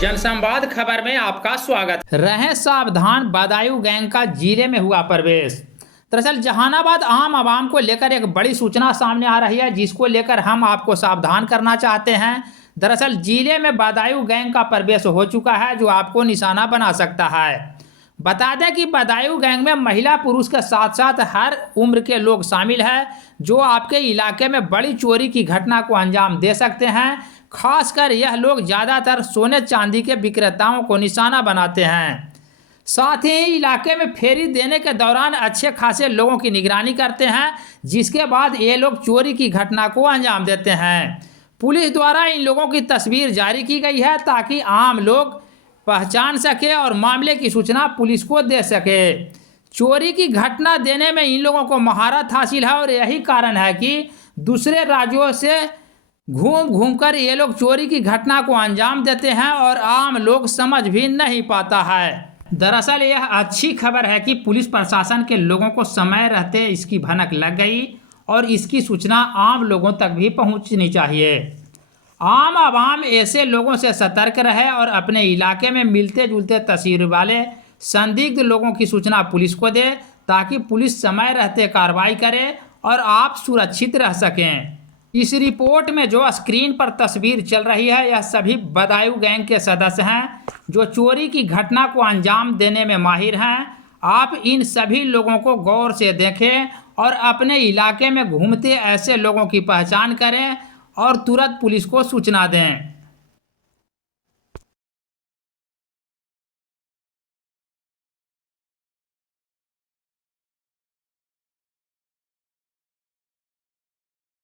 जनसंवाद खबर में आपका स्वागत। रहें सावधान, बदायूं गैंग का जिले में हुआ प्रवेश। दरअसल जहानाबाद आवाम को लेकर एक बड़ी सूचना सामने आ रही है, जिसको लेकर हम आपको सावधान करना चाहते हैं। दरअसल जिले में बदायूं गैंग का प्रवेश हो चुका है, जो आपको निशाना बना सकता है। बता दें कि बदायूं गैंग में महिला पुरुष के साथ साथ हर उम्र के लोग शामिल हैं, जो आपके इलाके में बड़ी चोरी की घटना को अंजाम दे सकते हैं। खासकर यह लोग ज़्यादातर सोने चांदी के विक्रेताओं को निशाना बनाते हैं। साथ ही इलाके में फेरी देने के दौरान अच्छे खासे लोगों की निगरानी करते हैं, जिसके बाद ये लोग चोरी की घटना को अंजाम देते हैं। पुलिस द्वारा इन लोगों की तस्वीर जारी की गई है, ताकि आम लोग पहचान सके और मामले की सूचना पुलिस को दे सके। चोरी की घटना देने में इन लोगों को महारत हासिल है, और यही कारण है कि दूसरे राज्यों से घूम घूम कर ये लोग चोरी की घटना को अंजाम देते हैं, और आम लोग समझ भी नहीं पाता है। दरअसल यह अच्छी खबर है कि पुलिस प्रशासन के लोगों को समय रहते इसकी भनक लग गई, और इसकी सूचना आम लोगों तक भी पहुंचनी चाहिए। आम आवाम ऐसे लोगों से सतर्क रहे और अपने इलाके में मिलते जुलते तस्वीर वाले संदिग्ध लोगों की सूचना पुलिस को दे, ताकि पुलिस समय रहते कार्रवाई करे और आप सुरक्षित रह सकें। इस रिपोर्ट में जो स्क्रीन पर तस्वीर चल रही है, यह सभी बदायूं गैंग के सदस्य हैं, जो चोरी की घटना को अंजाम देने में माहिर हैं। आप इन सभी लोगों को गौर से देखें और अपने इलाके में घूमते ऐसे लोगों की पहचान करें और तुरंत पुलिस को सूचना दें।